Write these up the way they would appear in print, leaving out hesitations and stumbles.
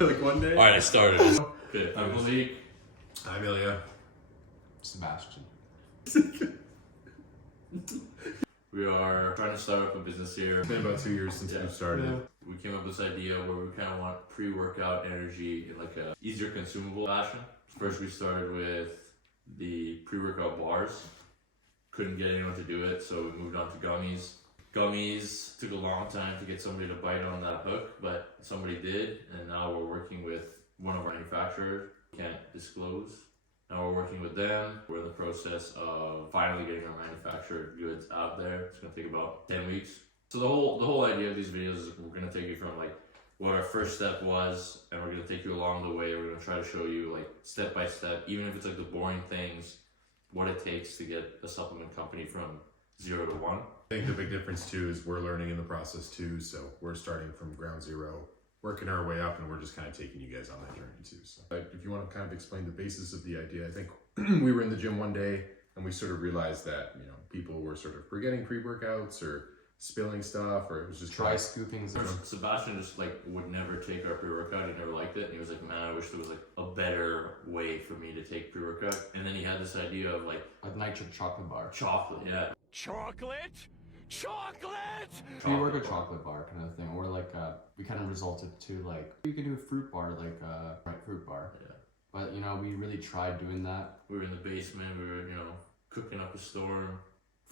like one day. Alright, I started. Okay, I'm Malik. I'm Ilya. Sebastian. We are trying to start up a business here. It's been about 2 years since we've started. Yeah. We came up with this idea where we kind of want pre-workout energy in like a easier consumable fashion. First we started with the pre-workout bars. Couldn't get anyone to do it, so we moved on to gummies. Gummies took a long time to get somebody to bite on that hook, but somebody did, and now we're working with one of our manufacturers. Can't disclose. Now we're working with them. We're in the process of finally getting our manufactured goods out there. It's gonna take about 10 weeks. So the whole idea of these videos is we're gonna take you from like what our first step was, and we're gonna take you along the way. We're gonna try to show you like step by step, even if it's like the boring things, what it takes to get a supplement company from 0 to 1. I think the big difference too is we're learning in the process too, so we're starting from ground zero, working our way up, and we're just kind of taking you guys on that journey too. So if you want to kind of explain the basis of the idea, I think we were in the gym one day and we sort of realized that, you know, people were sort of forgetting pre-workouts or spilling stuff, or it was just Try scooping. Sebastian just like would never take our pre-workout. He never liked it. And he was like, man, I wish there was like a better way for me to take pre-workout. And then he had this idea of like nitric chocolate bar. chocolate, yeah. Chocolate? Chocolate! Pre-workout chocolate bar kind of thing. Or like we kind of resulted to like, you could do a fruit bar, like fruit bar. Yeah. But you know, we really tried doing that. We were in the basement. We were, you know, cooking up a storm.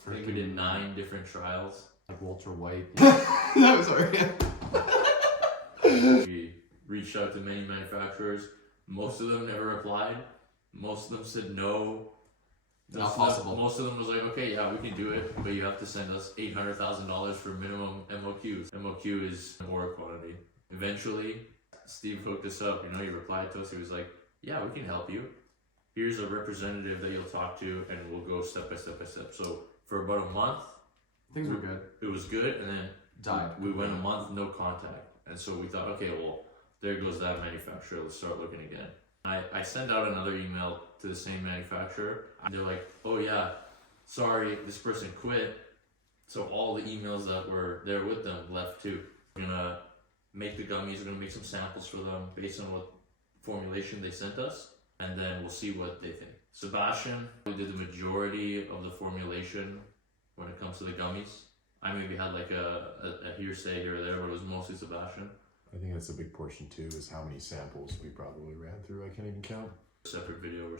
I think we did 9 different trials. Like Walter White. No, sorry. We reached out to many manufacturers. Most of them never replied. Most of them said no. Not possible. Most of them was like, okay, yeah, we can do it, but you have to send us $800,000 for minimum MOQs. MOQ is order quantity. Eventually, Steve hooked us up. You know, he replied to us. He was like, yeah, we can help you. Here's a representative that you'll talk to, and we'll go step by step by step. So for about a month, Things were good. it was good, and then Died. we went a month no contact, and so we thought, okay, well, there goes that manufacturer. Let's start looking again. I sent out another email to the same manufacturer. And they're like, oh yeah, sorry, this person quit. So all the emails that were there with them left too. We're gonna make the gummies. We're gonna make some samples for them based on what formulation they sent us, and then we'll see what they think. Sebastian, we did the majority of the formulation when it comes to the gummies. I maybe had like a hearsay here or there, but it was mostly Sebastian. I think that's a big portion too, is how many samples we probably ran through. I can't even count. Separate video or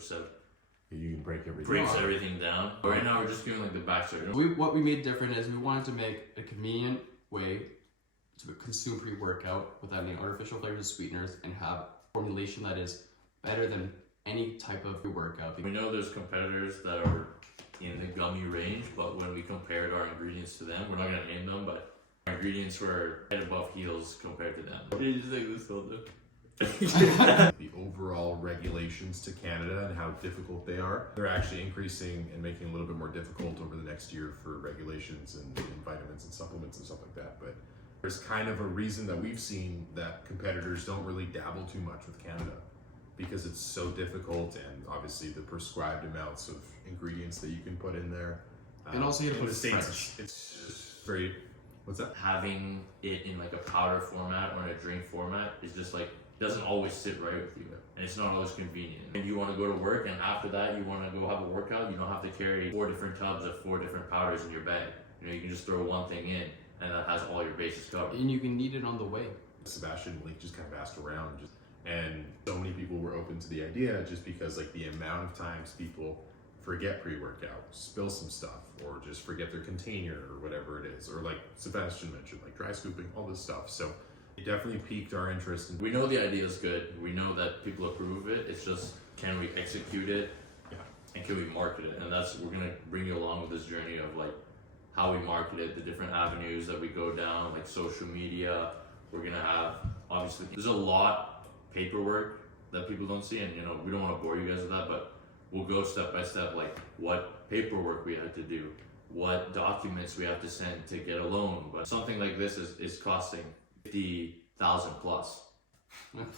You can break everything. breaks everything down. But right now we're just giving like the backstory. What we made different is we wanted to make a convenient way to consume pre-workout without any artificial flavors and sweeteners, and have formulation that is better than any type of pre-workout. We know there's competitors that are in the gummy range, but when we compared our ingredients to them, we're not gonna name them, but our ingredients were head above heels compared to them. You just like this whole The overall regulations to Canada and how difficult they are. They're actually increasing and making it a little bit more difficult over the next year for regulations and vitamins and supplements and stuff like that. But there's kind of a reason that we've seen that competitors don't really dabble too much with Canada, because it's so difficult, and obviously the prescribed amounts of ingredients that you can put in there. And also you have in to the put States, fresh. it's just very, what's that? Having it in like a powder format or in a drink format is just like, doesn't always sit right with you, and it's not always convenient. And you want to go to work, and after that you want to go have a workout, you don't have to carry 4 different tubs of 4 different powders in your bag. You know, you can just throw one thing in, and that has all your bases covered. And you can need it on the way. Sebastian and Malik just kind of asked around, and so many people were open to the idea, just because like the amount of times people forget pre-workout, spill some stuff, or just forget their container or whatever it is, or like Sebastian mentioned, like dry scooping, all this stuff. So it definitely piqued our interest. We know the idea is good. We know that people approve of it. It's just, can we execute it? Yeah. And can we market it? And that's, we're gonna bring you along with this journey of like how we market it, the different avenues that we go down, like social media. We're gonna have, obviously, there's a lot of paperwork that people don't see, and you know, we don't want to bore you guys with that, but we'll go step by step, like what paperwork we had to do, what documents we have to send to get a loan. But something like this is costing 50,000 plus.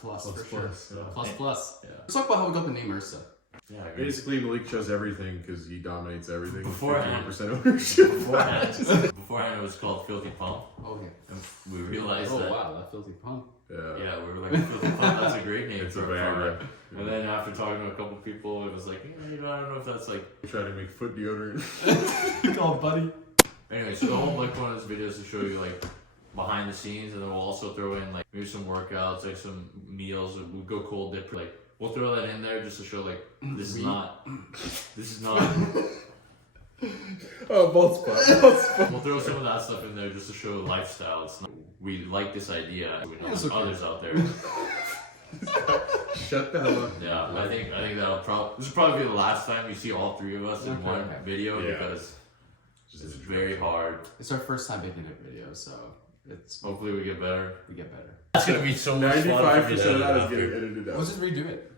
Plus, for plus, sure. yeah. Plus. Yeah. Let's talk about how we got the name Ursa. Yeah, I agree. Basically, Malik chose everything because he dominates everything. Beforehand. 51% ownership. Beforehand it was called Filthy Pump. Okay. And we realized Oh that, wow, that filthy pump. Yeah. yeah, we were like, Filthy Pump, great name It's for a a Viagra. product. And then after talking to a couple people, it was like, I don't know if that's like. Trying to make foot deodorant. Oh, buddy. Anyway, so the whole like one of those videos to show you like behind the scenes, and then we'll also throw in like maybe some workouts, like some meals. We'll go cold dip. Like we'll throw that in there just to show like this is not. Oh, both spots. We'll throw some of that stuff in there just to show lifestyle. It's not, we like this idea. We know there's others out there. Shut the hell up. Yeah, I think that'll probably this will probably be the last time you see all three of us in Okay, one okay. video Yeah. because Just it's an very hard. It's our first time making a video, so Hopefully we get better. we get better. That's gonna be so much fun. 95% of that is getting edited out. We'll just redo it.